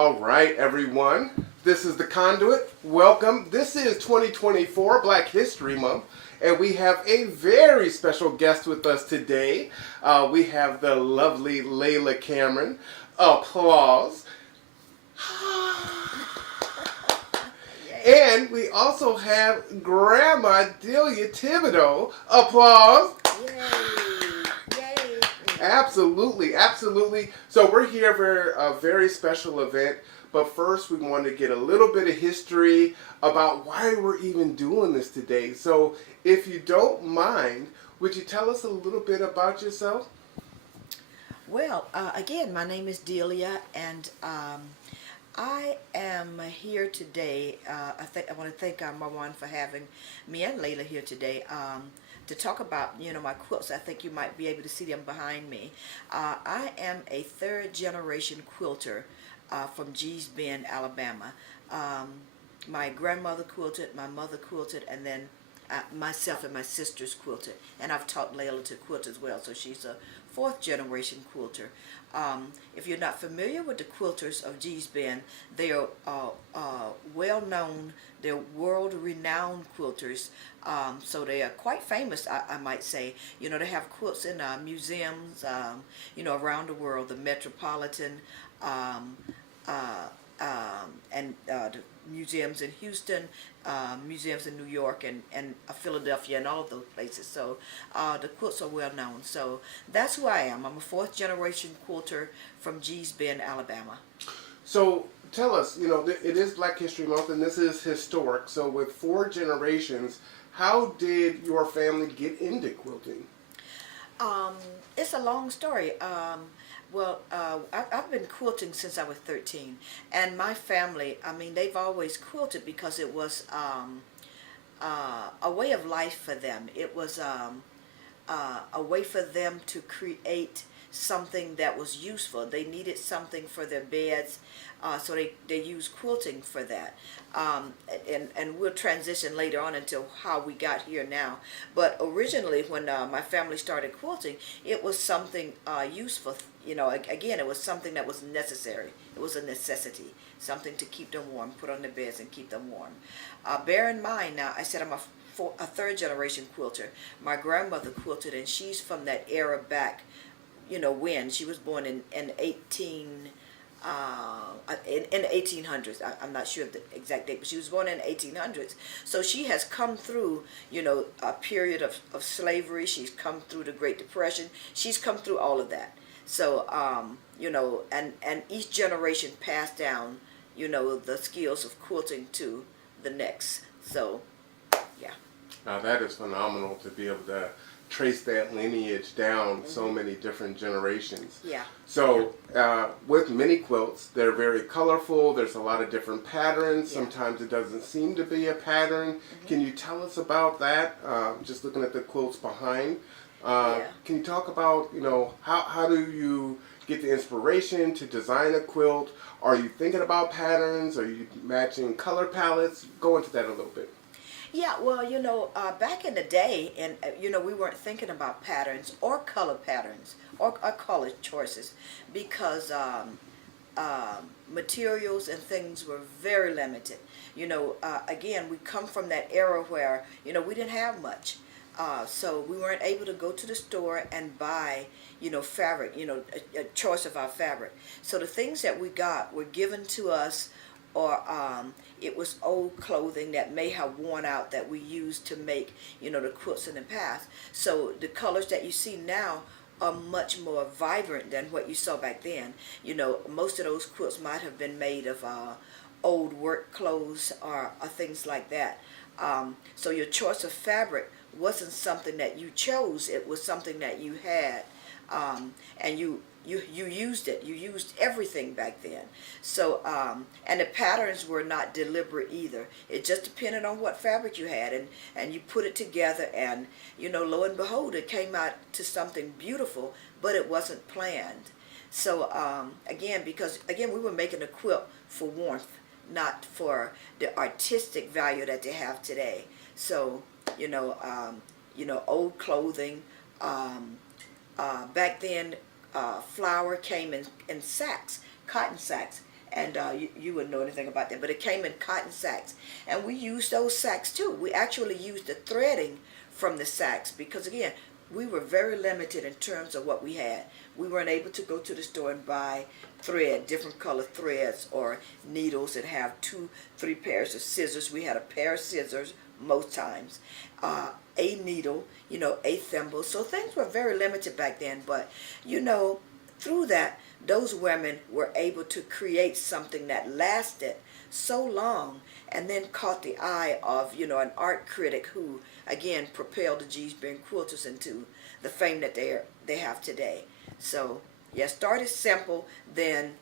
All right, everyone. This is the Conduit. Welcome. This is 2024 Black History Month, and we have a very special guest with us today. We have the lovely Layla Cameron. Applause. Yay. And we also have Grandma Delia Thibodeau. Applause. Yay. Yay. Absolutely, absolutely. So we're here for a very special event, but first we want to get a little bit of history about why we're even doing this today. So if you don't mind, would you tell us a little bit about yourself? Well, again, my name is Delia, and I am here today. I want to thank Marwan for having me and Layla here today to talk about my quilts. I think you might be able to see them behind me. I am a third generation quilter from Bend, Alabama. My grandmother quilted, my mother quilted, and then myself and my sisters quilted, and I've taught Layla to quilt as well, so she's a fourth generation quilter. If you're not familiar with the quilters of Gee's Bend, they are well known, they're world renowned quilters, so they are quite famous, I might say. They have quilts in museums, around the world, the Metropolitan, um, and the museums in Houston, museums in New York, and Philadelphia, and all of those places. So the quilts are well known. So that's who I am. I'm a fourth generation quilter from Gee's Bend, Alabama. So tell us, it is Black History Month and this is historic. So with four generations, how did your family get into quilting? It's a long story. I've been quilting since I was 13, and my family, I mean, they've always quilted because it was a way of life for them. It was a way for them to create something that was useful. They needed something for their beds, so they used quilting for that. And we'll transition later on into how we got here now. But originally, when my family started quilting, it was something useful. Again, it was something that was necessary. It was a necessity, something to keep them warm, put on their beds and keep them warm. Bear in mind, now, I said I'm a third generation quilter. My grandmother quilted, and she's from that era back, when she was born in 18 in the 1800s. I'm not sure of the exact date, but she was born in the 1800s. So she has come through, a period of slavery. She's come through the Great Depression. She's come through all of that. So, and each generation passed down, the skills of quilting to the next. So, yeah. Now that is phenomenal to be able to trace that lineage down so many different generations. Yeah. So with mini quilts, they're very colorful. There's a lot of different patterns. Yeah. Sometimes it doesn't seem to be a pattern. Can you tell us about that? Just looking at the quilts behind. Yeah. Can you talk about, how do you get the inspiration to design a quilt? Are you thinking about patterns? Are you matching color palettes? Go into that a little bit. Yeah, well, back in the day, and we weren't thinking about patterns or color patterns or color choices because materials and things were very limited. Again, we come from that era where we didn't have much, so we weren't able to go to the store and buy fabric, a choice of our fabric. So the things that we got were given to us, or it was old clothing that may have worn out that we used to make the quilts in the past. So the colors that you see now are much more vibrant than what you saw back then. Most of those quilts might have been made of old work clothes or things like that. So your choice of fabric wasn't something that you chose. It was something that you had, and you used it. You used everything back then. So and the patterns were not deliberate either. It just depended on what fabric you had, and you put it together, and lo and behold, it came out to something beautiful, but it wasn't planned. So because we were making a quilt for warmth, not for the artistic value that they have today. So old clothing. Back then, flour came in sacks, cotton sacks, and you wouldn't know anything about that, but it came in cotton sacks, and we used those sacks too. We actually used the threading from the sacks because, again, we were very limited in terms of what we had. We weren't able to go to the store and buy thread, different color threads or needles, and have 2, 3 pairs of scissors. We had a pair of scissors most times, a needle, a thimble. So things were very limited back then, but through that, those women were able to create something that lasted so long and then caught the eye of, an art critic who, again, propelled the G's Bend Quilters into the fame that they have today. So, yeah, started simple, then,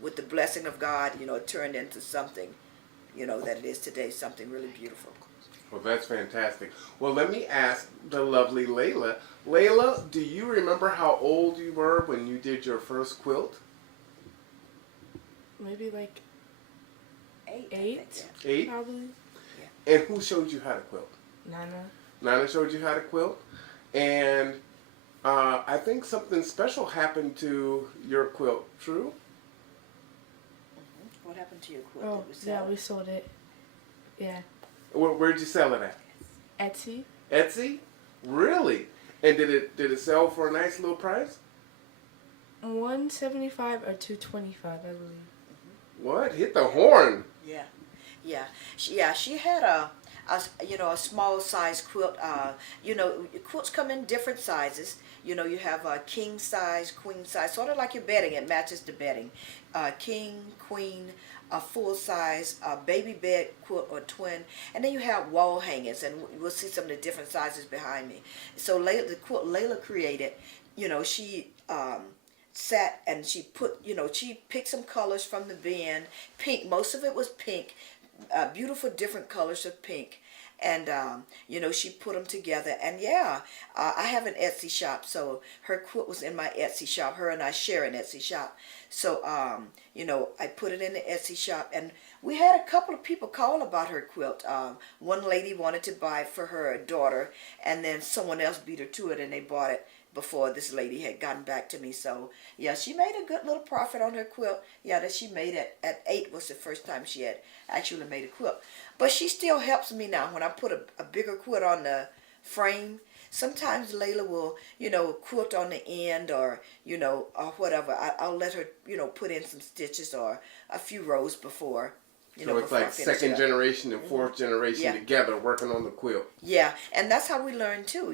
with the blessing of God, it turned into something, that it is today, something really beautiful. Well, that's fantastic. Well, let me ask the lovely Layla. Layla, do you remember how old you were when you did your first quilt? Maybe like 8. 8, 8? probably. Yeah. And who showed you how to quilt? Nana. Nana showed you how to quilt. And I think something special happened to your quilt, true? Mm-hmm. What happened to your quilt? Oh, yeah, we sold it. Yeah. Where'd you sell it at? Etsy. Etsy? Really? And did it sell for a nice little price? $175 or $225, I believe. What? Hit the horn. Yeah. She had a small size quilt. Quilts come in different sizes. You have a king size, queen size, sort of like your bedding. It matches the bedding. King, queen, a full size baby bed quilt or twin, and then you have wall hangers, and we'll see some of the different sizes behind me. So the quilt Layla created, she sat and she put, she picked some colors from the bin, pink, most of it was pink, beautiful different colors of pink. And, she put them together. And, I have an Etsy shop. So her quilt was in my Etsy shop. Her and I share an Etsy shop. So, I put it in the Etsy shop. And we had a couple of people call about her quilt. One lady wanted to buy it for her daughter. And then someone else beat her to it and they bought it before this lady had gotten back to me. So, yeah, she made a good little profit on her quilt. Yeah, that she made it at 8 was the first time she had actually made a quilt. But she still helps me now when I put a bigger quilt on the frame. Sometimes Layla will, quilt on the end or, or whatever. I'll let her, put in some stitches or a few rows before. So it's like second generation and fourth generation together working on the quilt. Yeah, and that's how we learned too.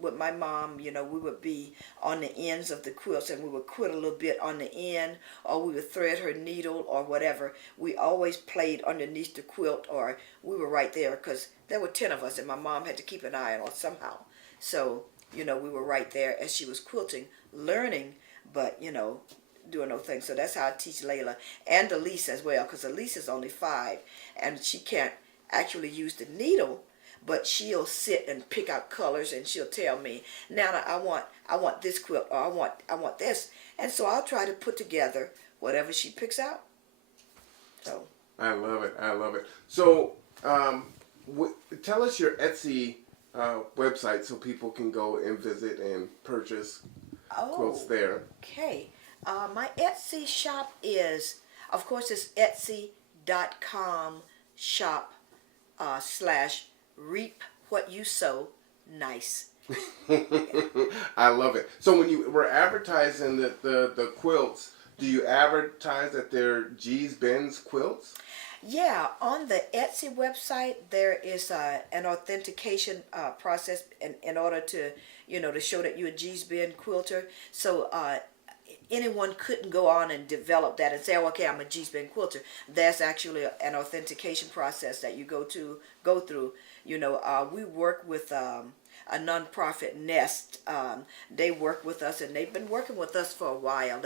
With my mom, we would be on the ends of the quilts and we would quilt a little bit on the end, or we would thread her needle or whatever. We always played underneath the quilt, or we were right there because there were 10 of us and my mom had to keep an eye on us somehow. So, we were right there as she was quilting, learning, but, doing those things. So that's how I teach Layla and Elise as well, because Elise is only 5 and she can't actually use the needle, but she'll sit and pick out colors and she'll tell me, Nana, I want this quilt, or I want this, and so I'll try to put together whatever she picks out. So I love it. So tell us your Etsy website so people can go and visit and purchase quilts there. Okay. My Etsy shop is, of course, it's etsy.com shop /reap what you sow nice. I love it. So when you were advertising the quilts, do you advertise that they're G's Ben's quilts? Yeah, on the Etsy website there is an authentication process in order to, to show that you're a G's Ben quilter. So anyone couldn't go on and develop that and say, oh, okay, I'm a G's Ben quilter. There's actually an authentication process that you go through. We work with a nonprofit, Nest. They work with us, and they've been working with us for a while.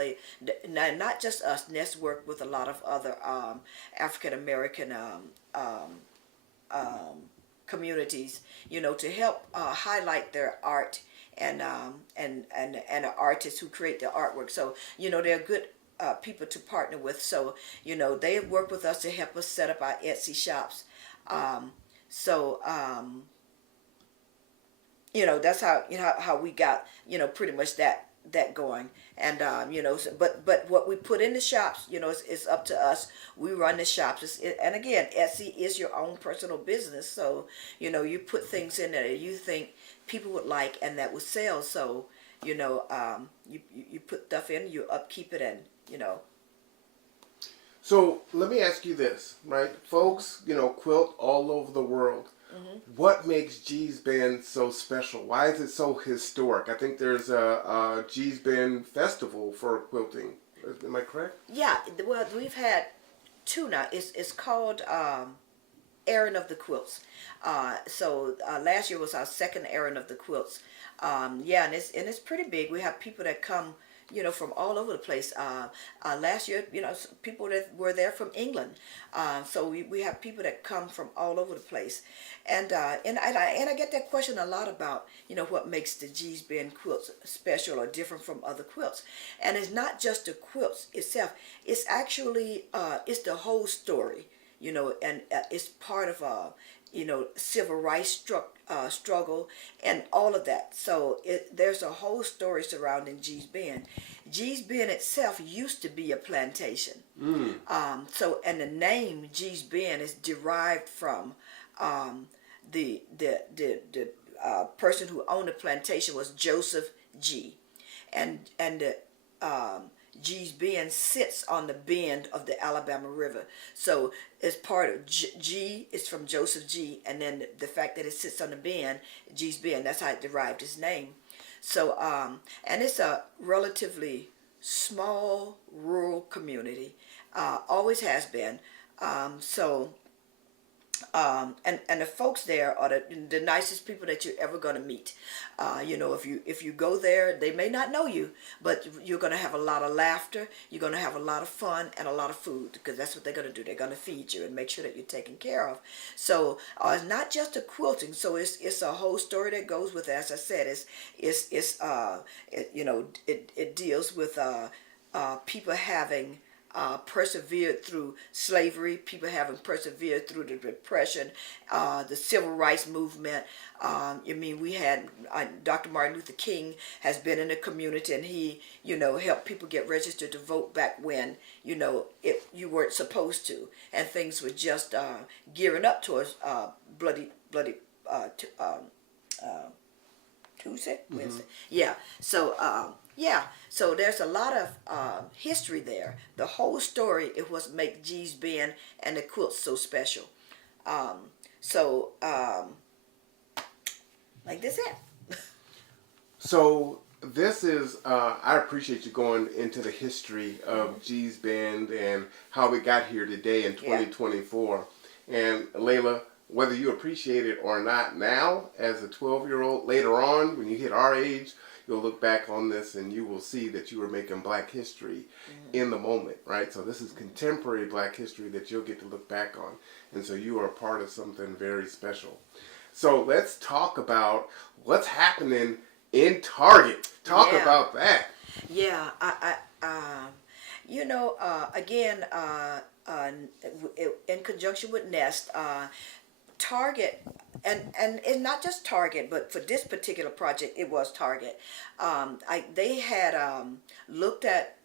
Not just us. Nest work with a lot of other African American communities, to help highlight their art and the artists who create the artwork. So they're good people to partner with. So they have worked with us to help us set up our Etsy shops. That's how how we got pretty much that that going. And but what we put in the shops, it's up to us. We run the shops. And again, Etsy is your own personal business, so you put things in there that you think people would like and that would sell. So you put stuff in, you upkeep it, and So let me ask you this, right? Folks, quilt all over the world. What makes G's Bend so special? Why is it so historic? I think there's a G's Bend festival for quilting. Am I correct? Yeah. Well, we've had two now. It's called Airing of the Quilts. So last year was our second Airing of the Quilts. Yeah, and it's pretty big. We have people that come, from all over the place. Last year, people that were there from England. So we have people that come from all over the place. And I get that question a lot about, what makes the G's Bend quilts special or different from other quilts. And it's not just the quilts itself. It's actually, it's the whole story, and it's part of civil rights struggle and all of that. So there's a whole story surrounding G's Bend. G's Bend itself used to be a plantation. And the name G's Bend is derived from the person who owned the plantation was Joseph G. And G's Bend sits on the bend of the Alabama River. So it's part of G is from Joseph G, and then the fact that it sits on the bend, G's Bend, that's how it derived its name. So and it's a relatively small rural community, always has been. And the folks there are the nicest people that you're ever going to meet. If you go there, they may not know you, but you're going to have a lot of laughter. You're going to have a lot of fun and a lot of food, because that's what they're going to do. They're going to feed you and make sure that you're taken care of. So it's not just a quilting. So it's a whole story that goes with it. As I said, it deals with people having persevered through slavery, people having persevered through the Depression, the Civil Rights Movement. We had Dr. Martin Luther King has been in the community, and he, helped people get registered to vote back when, if you weren't supposed to, and things were just gearing up towards bloody Tuesday, Wednesday. Yeah. So so there's a lot of history there. The whole story is what makes G's Bend and the quilts so special. Like this it. So this is, I appreciate you going into the history of G's Bend and how we got here today in 2024. And Layla, whether you appreciate it or not now, as a 12-year-old, later on, when you hit our age, you'll look back on this and you will see that you were making Black history in the moment, right? So this is contemporary Black history that you'll get to look back on. And so you are a part of something very special. So let's talk about what's happening in Target. Talk about that. Yeah, again, in conjunction with Nest, Target, and it's not just Target, but for this particular project, it was Target. They had looked at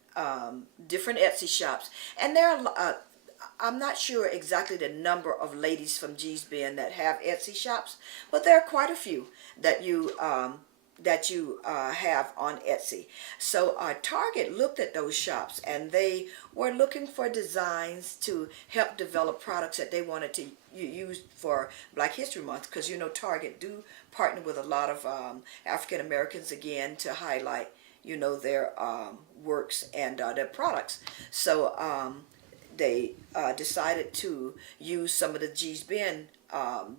different Etsy shops, and there are. I'm not sure exactly the number of ladies from G's Bend that have Etsy shops, but there are quite a few that you have on Etsy. So Target looked at those shops, and they were looking for designs to help develop products that they wanted to use for Black History Month, because Target do partner with a lot of African Americans again to highlight their works and their products. So they decided to use some of the G's Bend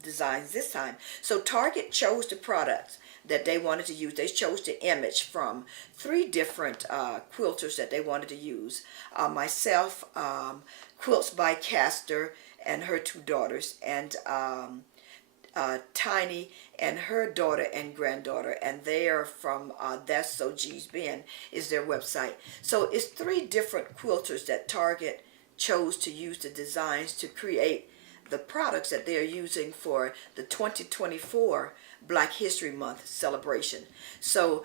designs this time. So Target chose the products that they wanted to use. They chose the image from 3 different quilters that they wanted to use. Myself, Quilts by Castor and her 2 daughters, and Tiny and her daughter and granddaughter, and they are from That's So G's Bend is their website. So it's 3 different quilters that Target chose to use the designs to create the products that they're using for the 2024 Black History Month celebration. So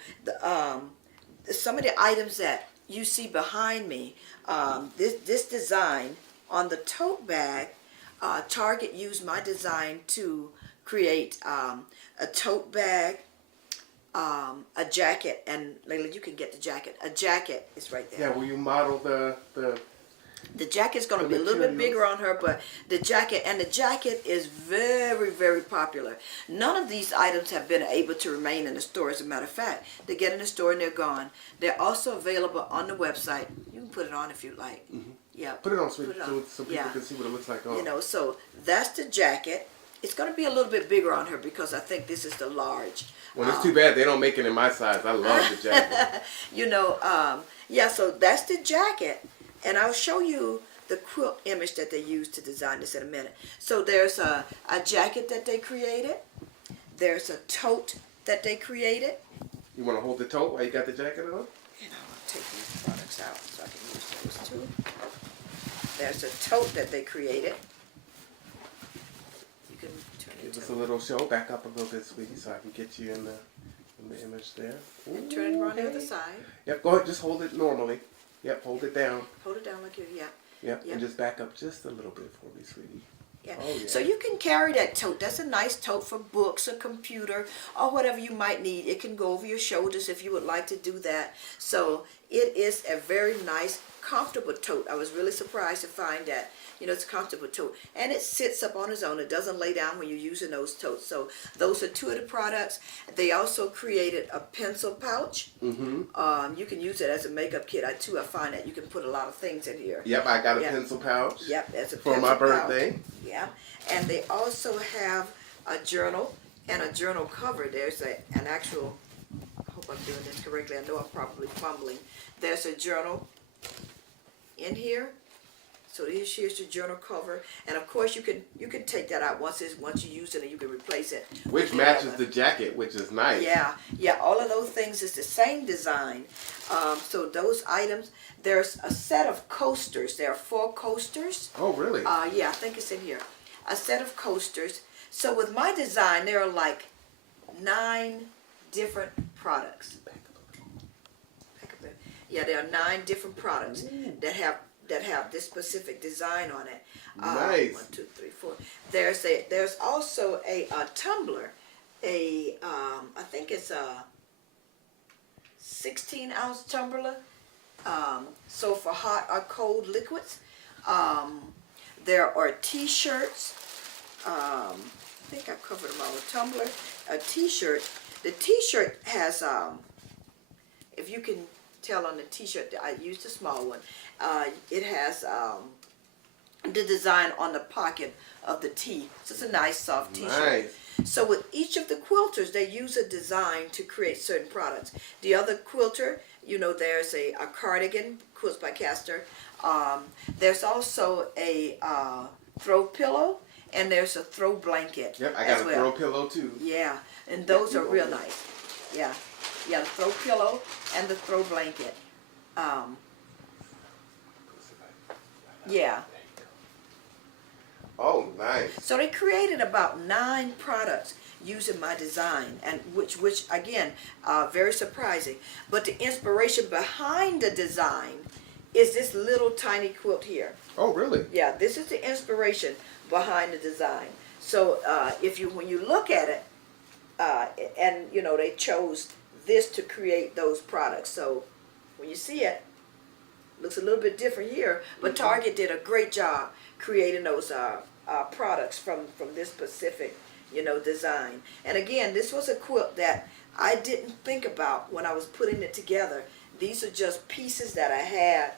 some of the items that you see behind me, this design on the tote bag, Target used my design to create a tote bag, a jacket, and Layla, you can get the jacket. A jacket is right there. Yeah, will you model the The jacket's going to The be a little bit materials. bigger on her, but the jacket is very, very popular. None of these items have been able to remain in the store. As a matter of fact, they get in the store and they're gone. They're also available on the website. You can put it on if you like. Yeah, put it on so, put it so people Yeah. can see what it looks like on? You know, so that's the jacket. It's going to be a little bit bigger on her because I think this is the large. Well, it's too bad they don't make it in my size. I love the jacket. You know, yeah, so that's the jacket, and I'll show you the quilt image that they used to design this in a minute. So there's a jacket that they created. There's a tote that they created. You want to hold the tote while you got the jacket on? And I'll take these products out so I can use those too. There's a tote that they created. You can turn it Give us to a little show. Back up a little bit, sweetie, so I can get you in the image there. and turn it around the Ooh, other hey. side. Yep, go ahead. Just hold it normally. Yep, hold it down. Hold it down like you, yeah. Yep, Yep. and just back up just a little bit for me, sweetie. Yeah. Oh, yeah. So you can carry that tote. That's a nice tote for books, a computer, or whatever you might need. It can go over your shoulders if you would like to do that. So it is a very nice, comfortable tote. I was really surprised to find that. You know, it's a comfortable tote. And it sits up on its own. It doesn't lay down when you're using those totes. So those are two of the products. They also created a pencil pouch. Mm-hmm. You can use it as a makeup kit. I find that you can put a lot of things in here. Yep, I got a Yeah. pencil pouch. Yep, that's a For pencil my pouch. birthday. Yeah, and they also have a journal and a journal cover. There's an actual, I hope I'm doing this correctly. I know I'm probably fumbling. There's a journal in here. So here's the journal cover, and of course you can take that out once you use it, and you can replace it. Which with the matches other. the jacket, which is nice. Yeah, all of those things is the same design. So those items, there's a set of coasters. There are 4 coasters. Oh, really? Yeah, I think it's in here. A set of coasters. So with my design, there are like 9 different products. Yeah, there are 9 different products that have this specific design on it. Nice. 1, 2, 3, 4. There's also a tumbler. I think it's a 16-ounce tumbler. So for hot or cold liquids. There are T-shirts. I think I covered them all. A tumbler, a T-shirt. The T-shirt has, if you can tell on the T-shirt, I used a small one. It has the design on the pocket of the T. So it's a nice soft T-shirt. Nice. So with each of the quilters, they use a design to create certain products. The other quilter, you know, there's a cardigan, Quilts by Castor. There's also a throw pillow, and there's a throw blanket. Yep, I got as a well. throw pillow too. Yeah, and those are real nice. Yeah, the throw pillow and the throw blanket. Yeah. Oh, nice. So they created about 9 products using my design, and which again, very surprising. But the inspiration behind the design is this little tiny quilt here. Oh, really? Yeah, this is the inspiration behind the design. So when you look at it, and you know they chose this to create those products. So when you see it, looks a little bit different here. But Target did a great job creating those products from this specific, you know, design. And again, this was a quilt that I didn't think about when I was putting it together. These are just pieces that I had,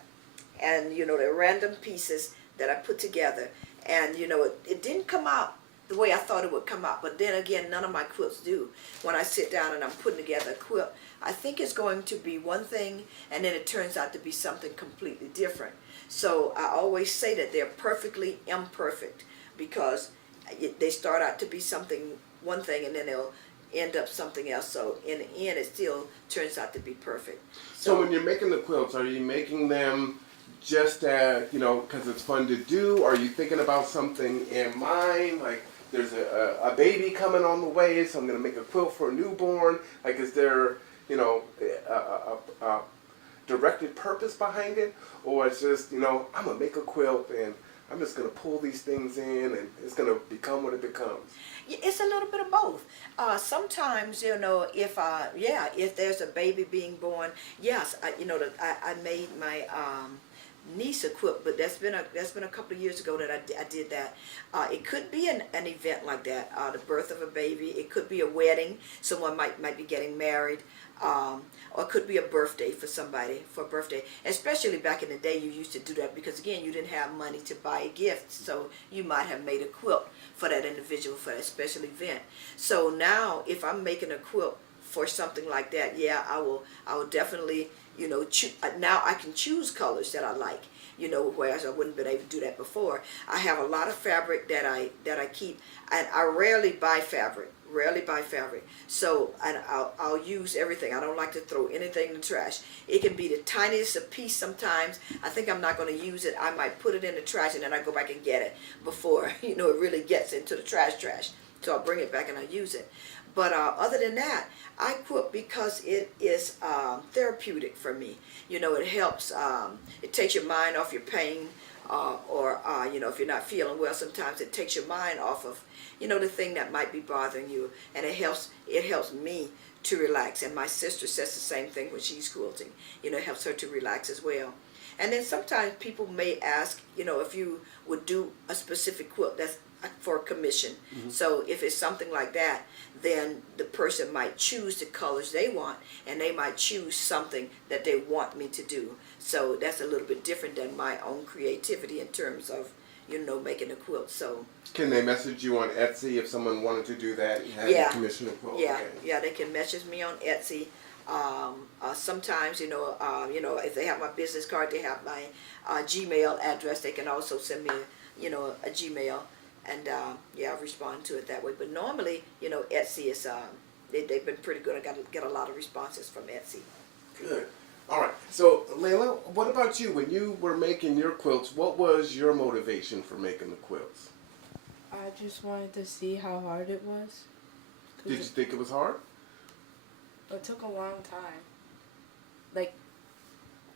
and you know, they're random pieces that I put together. And you know, it didn't come out the way I thought it would come out. But then again, none of my quilts do. When I sit down and I'm putting together a quilt, I think it's going to be one thing, and then it turns out to be something completely different. So I always say that they're perfectly imperfect, because they start out to be one thing, and then they'll end up something else. So in the end, it still turns out to be perfect. So when you're making the quilts, are you making them just you know, because it's fun to do? Are you thinking about something in mind, like there's a baby coming on the way, so I'm going to make a quilt for a newborn? Like, is there, you know, a directed purpose behind it, or it's just, you know, I'm gonna make a quilt and I'm just gonna pull these things in and it's gonna become what it becomes? It's a little bit of both. Sometimes, you know, if there's a baby being born, yes, I made my niece a quilt, but that's been a couple of years ago that I did that. It could be an event like that, the birth of a baby. It could be a wedding. Someone might be getting married. Or it could be a birthday for somebody, for a birthday. Especially back in the day, you used to do that because, again, you didn't have money to buy a gift. So you might have made a quilt for that individual, for that special event. So now, if I'm making a quilt for something like that, yeah, I will definitely, you know, now I can choose colors that I like, you know, whereas I wouldn't have been able to do that before. I have a lot of fabric that I keep, and I rarely buy fabric. So I'll use everything. I don't like to throw anything in the trash. It can be the tiniest of piece sometimes. I think I'm not going to use it. I might put it in the trash and then I go back and get it before, you know, it really gets into the trash. So I'll bring it back and I'll use it. But other than that, I quilt because it is therapeutic for me. You know, it helps. It takes your mind off your pain. You know, if you're not feeling well, sometimes it takes your mind off of, you know, the thing that might be bothering you, and it helps me to relax. And my sister says the same thing when she's quilting. You know, it helps her to relax as well. And then sometimes people may ask, you know, if you would do a specific quilt that's for a commission. Mm-hmm. So if it's something like that, then the person might choose the colors they want, and they might choose something that they want me to do. So that's a little bit different than my own creativity in terms of, you know, making a quilt. So can they message you on Etsy if someone wanted to do that and have you commission a quilt? Yeah, yeah, they can message me on Etsy. Sometimes, you know, if they have my business card, they have my Gmail address. They can also send me, you know, a Gmail, and I'll respond to it that way. But normally, you know, Etsy is they've been pretty good. I get a lot of responses from Etsy. Good. All right. So, Layla, what about you? When you were making your quilts, what was your motivation for making the quilts? I just wanted to see how hard it was. Did you think it was hard? It took a long time. Like,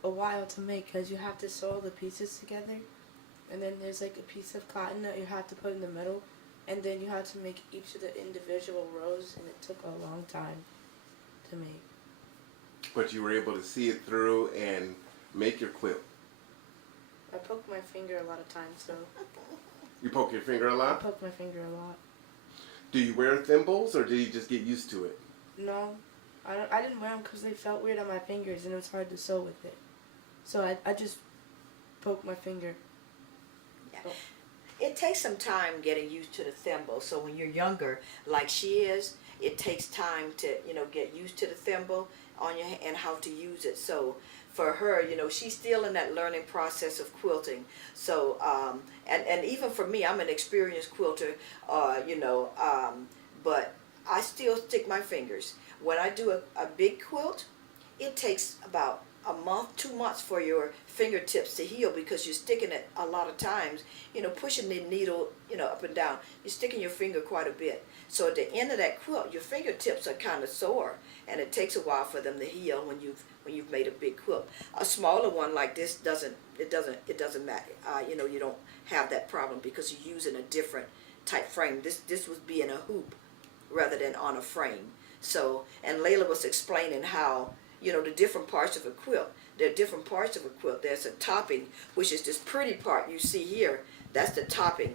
a while to make, because you have to sew the pieces together. And then there's like a piece of cotton that you have to put in the middle. And then you have to make each of the individual rows, and it took a long time to make. But you were able to see it through and make your quilt. I poked my finger a lot of times, so. You poke your finger a I lot? poked my finger a lot. Do you wear thimbles, or do you just get used to it? No, I didn't wear them because they felt weird on my fingers, and it was hard to sew with it. So I just poked my finger. Yeah. Oh. It takes some time getting used to the thimble. So when you're younger, like she is, it takes time to, you know, get used to the thimble on your and how to use it. So for her, you know, she's still in that learning process of quilting. So and even for me, I'm an experienced quilter, but I still stick my fingers. When I do a big quilt, it takes about a month, 2 months for your fingertips to heal, because you're sticking it a lot of times, you know, pushing the needle, you know, up and down. You're sticking your finger quite a bit. So at the end of that quilt, your fingertips are kind of sore, and it takes a while for them to heal when you've made a big quilt. A smaller one like this doesn't matter. You know, you don't have that problem because you're using a different type frame. This would be in a hoop rather than on a frame. So, and Layla was explaining how, you know, the different parts of a quilt. There are different parts of a quilt. There's a topping, which is this pretty part you see here. That's the topping.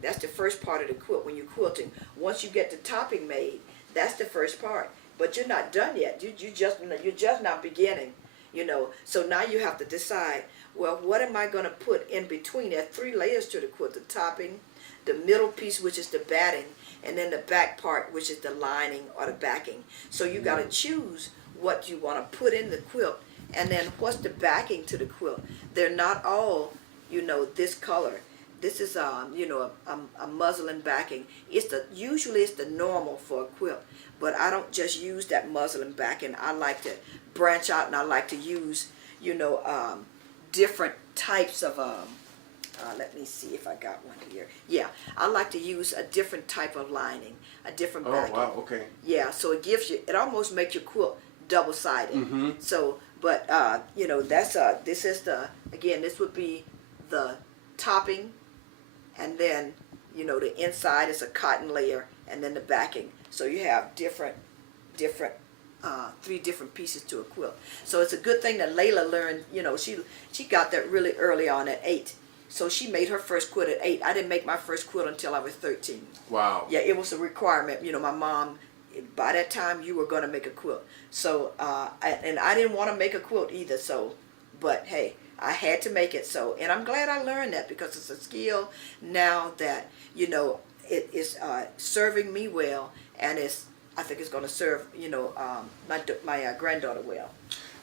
That's the first part of the quilt when you're quilting. Once you get the topping made, that's the first part. But you're not done yet. You're just not beginning, you know. So now you have to decide, well, what am I going to put in between? There are 3 layers to the quilt: the topping, the middle piece, which is the batting, and then the back part, which is the lining or the backing. So you got to choose what you want to put in the quilt, and then what's the backing to the quilt. They're not all, you know, this color. This is you know, a muslin backing. Usually it's the normal for a quilt, but I don't just use that muslin backing. I like to branch out, and I like to use, you know, different types of let me see if I got one here. Yeah, I like to use a different type of lining, a different backing. Oh, wow, okay. Yeah, so it almost makes your quilt double-sided. Mm-hmm. So, but you know, this is the, again, this would be the topping, and then, you know, the inside is a cotton layer, and then the backing. So you have different 3 different pieces to a quilt. So it's a good thing that Layla learned. You know, she got that really early on at 8. So she made her first quilt at 8. I didn't make my first quilt until I was 13. Wow. Yeah, it was a requirement. You know, my mom, by that time you were going to make a quilt. So, and I didn't want to make a quilt either. So, but hey, I had to make it. So, and I'm glad I learned that, because it's a skill now that, you know, it is serving me well, and I think it's going to serve, you know, my granddaughter well.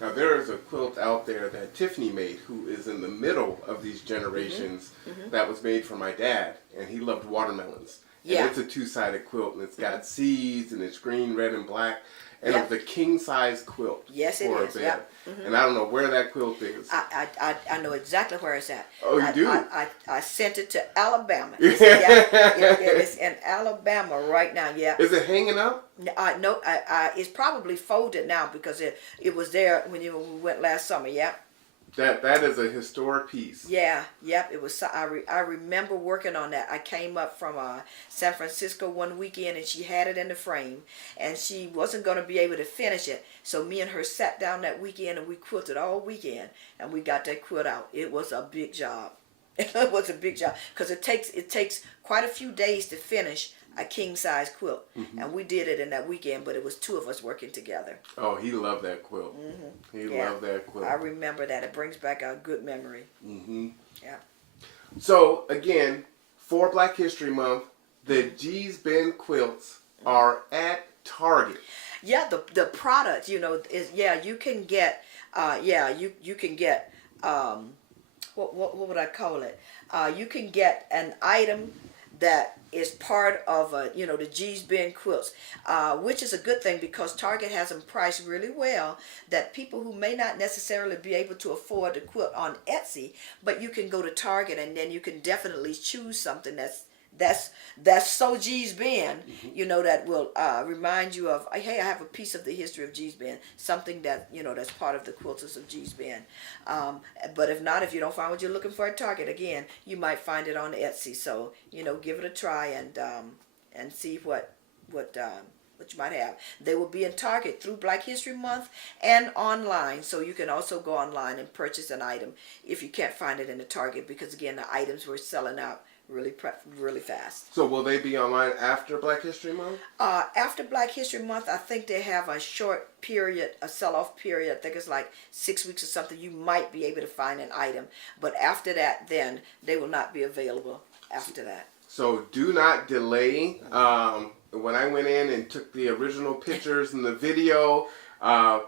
Now there is a quilt out there that Tiffany made, who is in the middle of these generations, that was made for my dad, and he loved watermelons. Yeah. And it's a 2-sided quilt, and it's got seeds, and it's green, red, and black. And Yep. it was a king-size quilt. Yes, it for is. a bed. Yep. And I don't know where that quilt is. I know exactly where it's at. Oh, you do? I sent it to Alabama. It's in Alabama right now. Yeah. Is it hanging up? No, it's probably folded now, because it was there when we went last summer. Yeah. That is a historic piece. Yeah, yep. It was. I remember working on that. I came up from San Francisco one weekend, and she had it in the frame, and she wasn't going to be able to finish it. So me and her sat down that weekend, and we quilted all weekend, and we got that quilt out. It was a big job. It was a big job, because it takes quite a few days to finish a king size quilt, and we did it in that weekend. But it was 2 of us working together. Oh, he loved that quilt. He loved that quilt. I remember that. It brings back a good memory. Yeah. So again, for Black History Month, the G's Bend quilts are at Target. Yeah, the product, you know, is, yeah, you can get you can get what would I call it? You can get an item that is part of you know, the G's Bend quilts, which is a good thing, because Target has them priced really well, that people who may not necessarily be able to afford the quilt on Etsy, but you can go to Target, and then you can definitely choose something that's so G's Bend, you know, that will remind you of, hey, I have a piece of the history of G's Bend, something that, you know, that's part of the quilters of G's Bend. But if not, if you don't find what you're looking for at Target, again, you might find it on Etsy. So, you know, give it a try and see what you might have. They will be in Target through Black History Month and online. So you can also go online and purchase an item if you can't find it in the Target, because again, the items were selling out really fast. So will they be online after Black History Month? After Black History Month, I think they have a short period, a sell-off period. I think it's like 6 weeks or something. You might be able to find an item, but after that, then they will not be available after that. So do not delay. When I went in and took the original pictures and the video,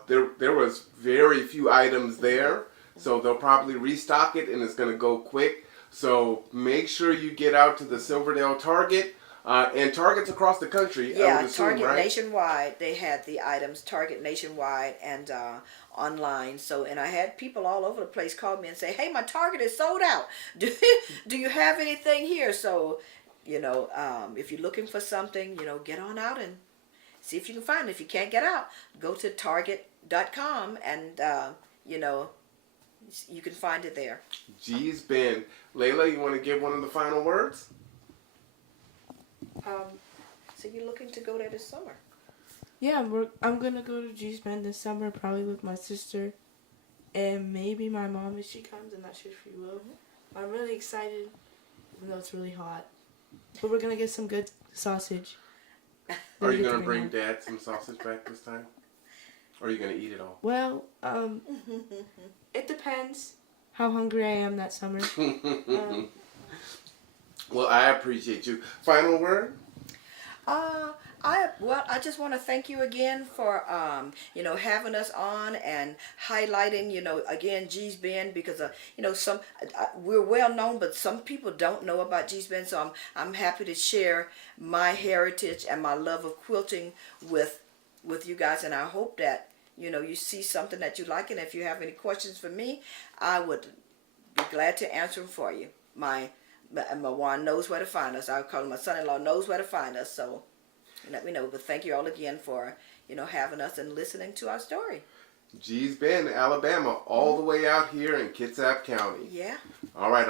there was very few items there. So they'll probably restock it, and it's going to go quick. So make sure you get out to the Silverdale Target, and Targets across the country. Yeah, I would assume, Target right? nationwide. They had the items, Target nationwide and online. So, and I had people all over the place call me and say, "Hey, my Target is sold out. Do you have anything here?" So, you know, if you're looking for something, you know, get on out and see if you can find it. If you can't get out, go to Target.com, and you know, you can find it there. G's Bend. Layla, you want to give one of the final words? So you're looking to go there this summer? Yeah, I'm gonna go to G's Bend this summer, probably with my sister, and maybe my mom if she comes. I'm not sure if she will. I'm really excited, even though it's really hot. But we're gonna get some good sausage. Are you going to bring Dad some sausage back this time? Or are you going to eat it all? Well, it depends how hungry I am that summer. Well, I appreciate you. Final word? I just want to thank you again for you know, having us on and highlighting, you know, again, G's Bend, because you know, some we're well known, but some people don't know about G's Bend. So I'm happy to share my heritage and my love of quilting with you guys, and I hope that, you know, you see something that you like, and if you have any questions for me, I would be glad to answer them for you. My Juan knows where to find us. I call him, my son-in-law knows where to find us. So let me know. But thank you all again for, having us and listening to our story. Gee's Bend, Alabama, all the way out here in Kitsap County. Yeah. All right,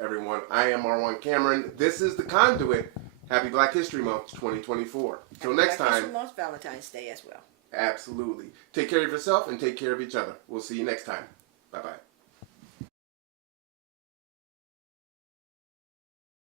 everyone. I am R1 Cameron. This is The Conduit. Happy Black History Month 2024. Till next Black History time. Month, Valentine's Day as well. Absolutely. Take care of yourself and take care of each other. We'll see you next time. Bye-bye.